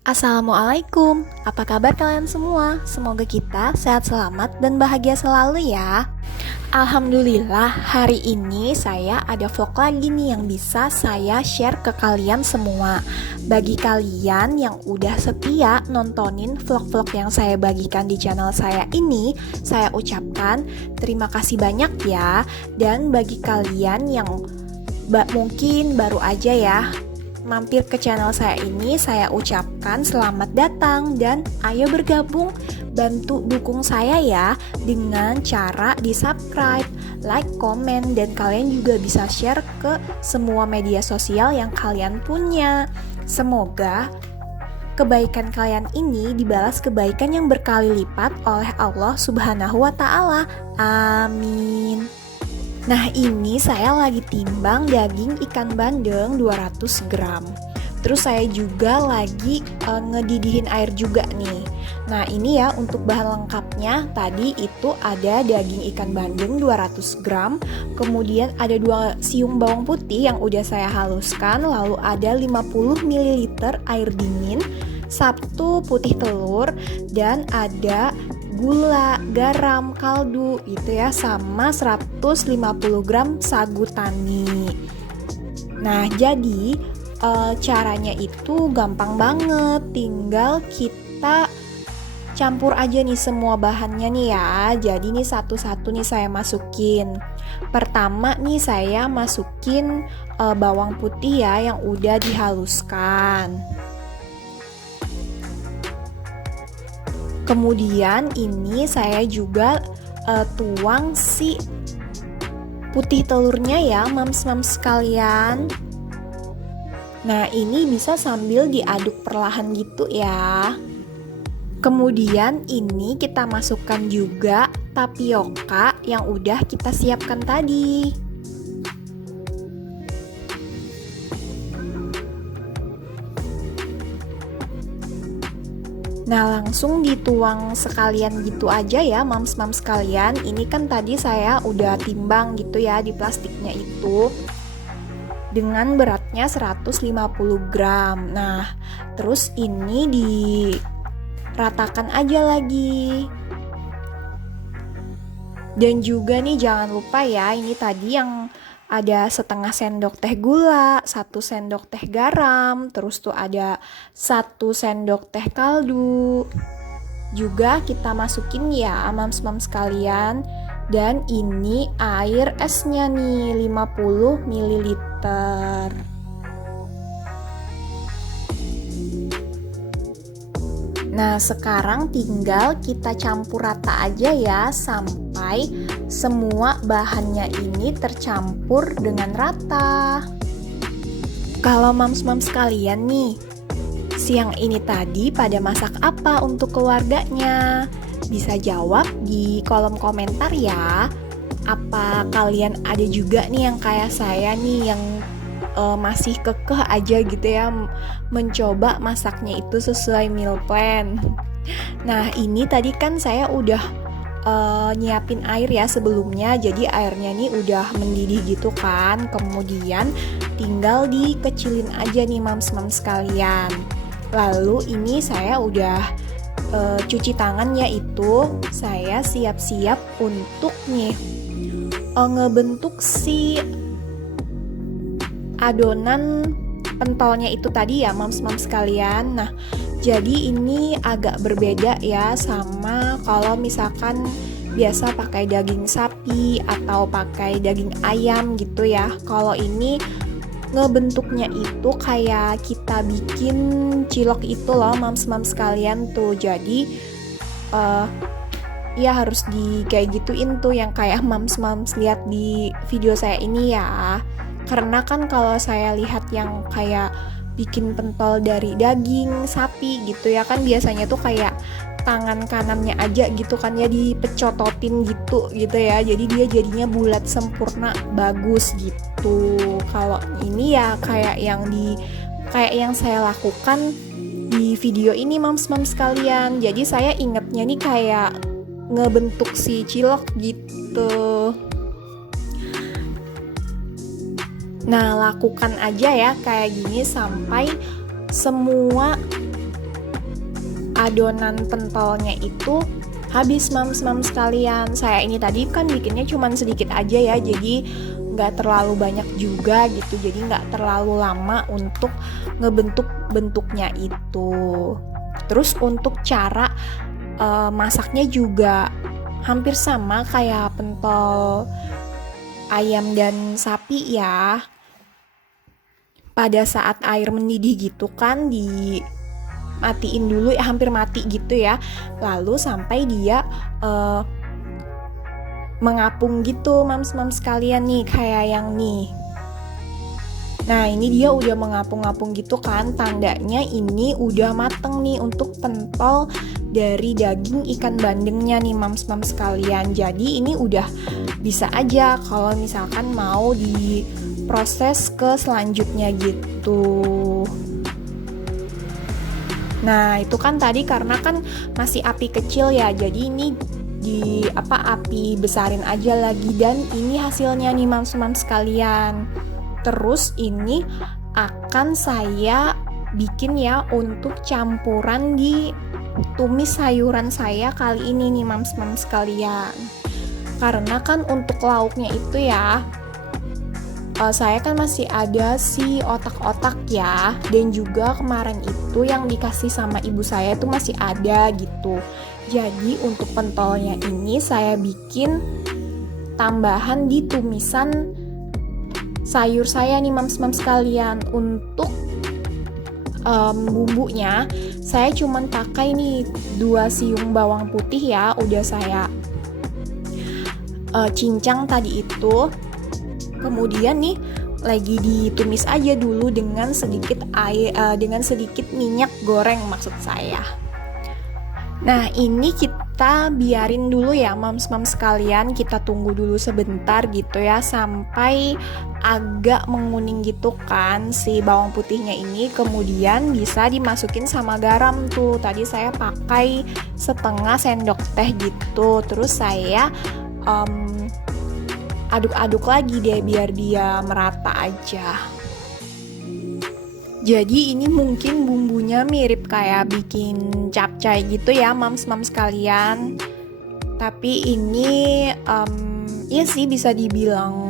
Assalamualaikum, apa kabar kalian semua? Semoga kita sehat selamat dan bahagia selalu ya. Alhamdulillah, hari ini saya ada vlog lagi nih yang bisa saya share ke kalian semua. Bagi kalian yang udah setia nontonin vlog-vlog yang saya bagikan di channel saya ini, saya ucapkan terima kasih banyak ya. Dan bagi kalian yang mungkin baru aja ya mampir ke channel saya ini, saya ucapkan selamat datang dan ayo bergabung, bantu dukung saya ya dengan cara di subscribe, like, komen, dan kalian juga bisa share ke semua media sosial yang kalian punya. Semoga kebaikan kalian ini dibalas kebaikan yang berkali lipat oleh Allah Subhanahu wa Ta'ala. Amin. Nah, ini saya lagi timbang daging ikan bandeng 200 gram. Terus saya juga lagi ngedidihin air juga nih. Nah, ini ya untuk bahan lengkapnya. Tadi itu ada daging ikan bandeng 200 gram. Kemudian ada 2 siung bawang putih yang udah saya haluskan. Lalu ada 50 ml air dingin, 1 putih telur, dan ada gula, garam, kaldu itu ya, sama 150 gram sagu tani. Nah, jadi caranya itu gampang banget, tinggal kita campur aja nih semua bahannya nih ya. Jadi nih satu-satu nih saya masukin. Pertama nih saya masukin bawang putih ya yang udah dihaluskan. Kemudian ini saya juga tuang si putih telurnya ya, mams-mams sekalian. Nah, ini bisa sambil diaduk perlahan gitu ya. Kemudian ini kita masukkan juga tapioka yang udah kita siapkan tadi. Nah, langsung dituang sekalian gitu aja ya, mams-mams sekalian. Ini kan tadi saya udah timbang gitu ya di plastiknya itu dengan beratnya 150 gram. Nah, terus ini diratakan aja lagi. Dan juga nih jangan lupa ya, ini tadi yang ada setengah sendok teh gula, 1 sendok teh garam, terus tuh ada 1 sendok teh kaldu. Juga kita masukin ya mams-mams sekalian. Dan ini air esnya nih 50 ml. Nah, sekarang tinggal kita campur rata aja ya sampai semua bahannya ini tercampur dengan rata. Kalau mams-mams sekalian nih, siang ini tadi pada masak apa untuk keluarganya? Bisa jawab di kolom komentar ya. Apa kalian ada juga nih yang kayak saya nih yang masih kekeh aja gitu ya mencoba masaknya itu sesuai meal plan. Nah, ini tadi kan saya udah nyiapin air ya sebelumnya, jadi airnya nih udah mendidih gitu kan. Kemudian tinggal dikecilin aja nih mams-mams sekalian. Lalu ini saya udah cuci tangannya, itu saya siap-siap untuk nih ngebentuk si adonan pentolnya itu tadi ya mams-mams sekalian. Nah, jadi ini agak berbeda ya sama kalau misalkan biasa pakai daging sapi atau pakai daging ayam gitu ya. Kalau ini ngebentuknya itu kayak kita bikin cilok itu loh mams-mams sekalian tuh. Jadi ya harus di kayak gituin tuh yang kayak mams-mams lihat di video saya ini ya. Karena kan kalau saya lihat yang kayak bikin pentol dari daging sapi gitu ya kan biasanya tuh kayak tangan kanannya aja gitu kan ya dipecototin gitu ya. Jadi dia jadinya bulat sempurna bagus gitu. Kalau ini ya kayak yang saya lakukan di video ini mams-mams sekalian. Jadi saya ingetnya nih kayak ngebentuk si cilok gitu. Nah, lakukan aja ya kayak gini sampai semua adonan pentolnya itu habis mams sekalian. Saya ini tadi kan bikinnya cuman sedikit aja ya, jadi nggak terlalu banyak juga gitu, jadi nggak terlalu lama untuk ngebentuk bentuknya itu. Terus untuk cara masaknya juga hampir sama kayak pentol ayam dan sapi ya. Pada saat air mendidih gitu kan matiin dulu ya, hampir mati gitu ya, lalu sampai dia mengapung gitu mams sekalian nih, kayak yang nih. Nah ini dia udah mengapung-apung gitu kan, tandanya ini udah mateng nih untuk pentol dari daging ikan bandengnya nih mams sekalian. Jadi ini udah bisa aja kalau misalkan mau diproses ke selanjutnya gitu. Nah itu kan tadi karena kan masih api kecil ya, jadi ini api besarin aja lagi, dan ini hasilnya nih mams sekalian. Terus ini akan saya bikin ya untuk campuran di tumis sayuran saya kali ini nih mams sekalian. Karena kan untuk lauknya itu ya, saya kan masih ada si otak-otak ya, dan juga kemarin itu yang dikasih sama ibu saya itu masih ada gitu. Jadi untuk pentolnya ini saya bikin tambahan di tumisan sayur saya nih mams sekalian. Untuk bumbunya saya cuman pakai nih 2 siung bawang putih ya, udah saya cincang tadi itu. Kemudian nih lagi ditumis aja dulu dengan sedikit air, dengan sedikit minyak goreng maksud saya. Nah ini kita biarin dulu ya mams sekalian, kita tunggu dulu sebentar gitu ya, sampai agak menguning gitu kan si bawang putihnya ini. Kemudian bisa dimasukin sama garam tuh, tadi saya pakai setengah sendok teh gitu. Terus saya aduk-aduk lagi deh biar dia merata aja. Jadi ini mungkin bumbunya mirip kayak bikin capcay gitu ya mams sekalian. Tapi ini ya sih bisa dibilang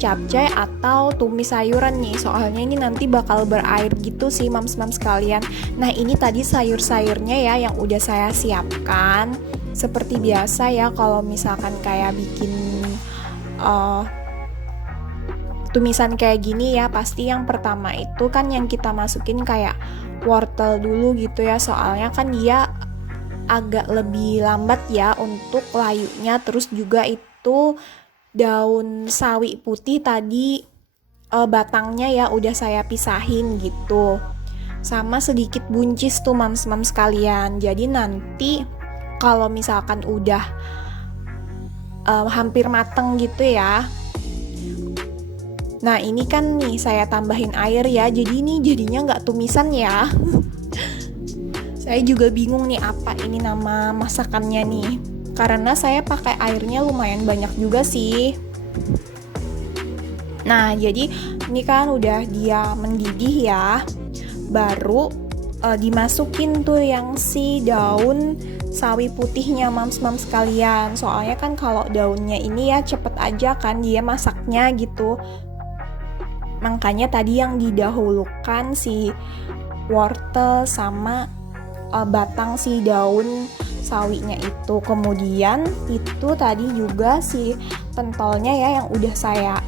capcay atau tumis sayuran nih, soalnya ini nanti bakal berair gitu sih mams sekalian. Nah ini tadi sayur-sayurnya ya yang udah saya siapkan. Seperti biasa ya kalau misalkan kayak bikin tumisan kayak gini ya, pasti yang pertama itu kan yang kita masukin kayak wortel dulu gitu ya, soalnya kan dia agak lebih lambat ya untuk layunya. Terus juga itu daun sawi putih tadi batangnya ya udah saya pisahin gitu, sama sedikit buncis tuh mams sekalian. Jadi nanti kalau misalkan udah hampir mateng gitu ya, nah ini kan nih saya tambahin air ya, jadi ini jadinya nggak tumisan ya. Saya juga bingung nih apa ini nama masakannya nih, karena saya pakai airnya lumayan banyak juga sih. Nah jadi ini kan udah dia mendidih ya, baru dimasukin tuh yang si daun sawi putihnya mams sekalian. Soalnya kan kalau daunnya ini ya cepet aja kan dia masaknya gitu, makanya tadi yang didahulukan si wortel sama batang si daun sawinya itu. Kemudian itu tadi juga si pentolnya ya yang udah saya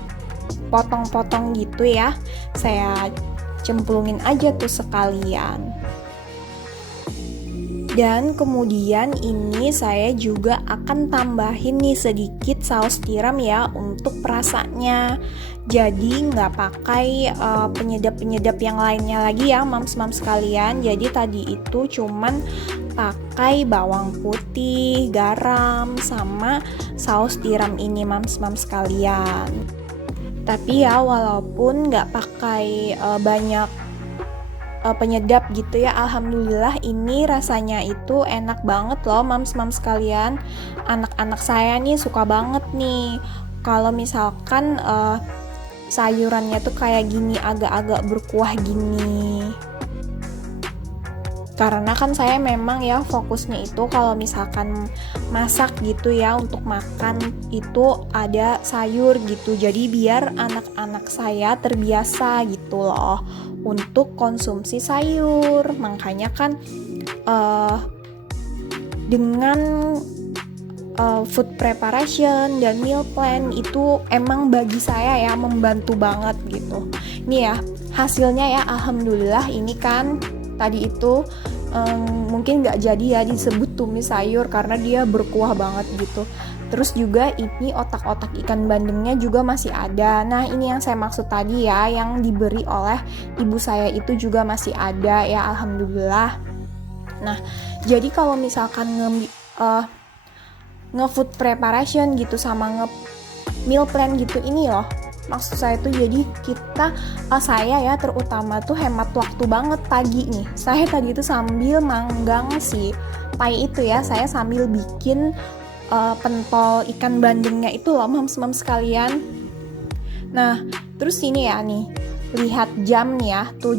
potong-potong gitu ya, saya cemplungin aja tuh sekalian. Dan kemudian ini saya juga akan tambahin nih sedikit saus tiram ya untuk perasanya. Jadi nggak pakai penyedap-penyedap yang lainnya lagi ya mams sekalian. Jadi tadi itu cuman pakai bawang putih, garam, sama saus tiram ini mams sekalian. Tapi ya walaupun nggak pakai banyak penyedap gitu ya, alhamdulillah ini rasanya itu enak banget loh mams sekalian. Anak-anak saya nih suka banget nih kalau misalkan sayurannya tuh kayak gini, agak-agak berkuah gini. Karena kan saya memang ya fokusnya itu kalau misalkan masak gitu ya untuk makan itu ada sayur gitu. Jadi biar anak-anak saya terbiasa gitu loh untuk konsumsi sayur. Makanya kan dengan food preparation dan meal plan itu emang bagi saya ya membantu banget gitu. Nih ya hasilnya ya alhamdulillah ini kan tadi itu mungkin nggak jadi ya disebut tumis sayur karena dia berkuah banget gitu. Terus juga ini otak-otak ikan bandengnya juga masih ada. Nah ini yang saya maksud tadi ya, yang diberi oleh ibu saya itu juga masih ada ya alhamdulillah. Nah jadi kalau misalkan nge-food preparation gitu sama meal plan gitu ini loh, maksud saya tuh jadi saya ya terutama tuh hemat waktu banget pagi nih. Saya tadi itu sambil manggang si pai itu ya, saya sambil bikin pentol ikan bandengnya itu loh mams sekalian. Nah terus ini ya nih, lihat jam nih ya, tuh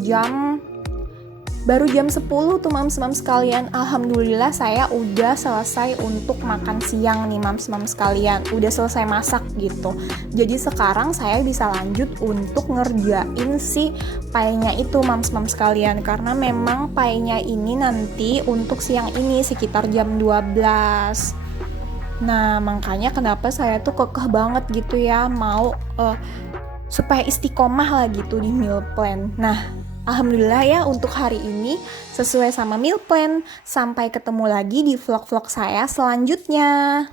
baru jam 10 tuh mams sekalian. Alhamdulillah saya udah selesai untuk makan siang nih mams sekalian. Udah selesai masak gitu. Jadi sekarang saya bisa lanjut untuk ngerjain si painya itu mams sekalian. Karena memang painya ini nanti untuk siang ini sekitar jam 12. Nah makanya kenapa saya tuh kekeh banget gitu ya mau supaya istiqomah lah gitu di meal plan. Nah alhamdulillah ya untuk hari ini sesuai sama meal plan. Sampai ketemu lagi di vlog-vlog saya selanjutnya.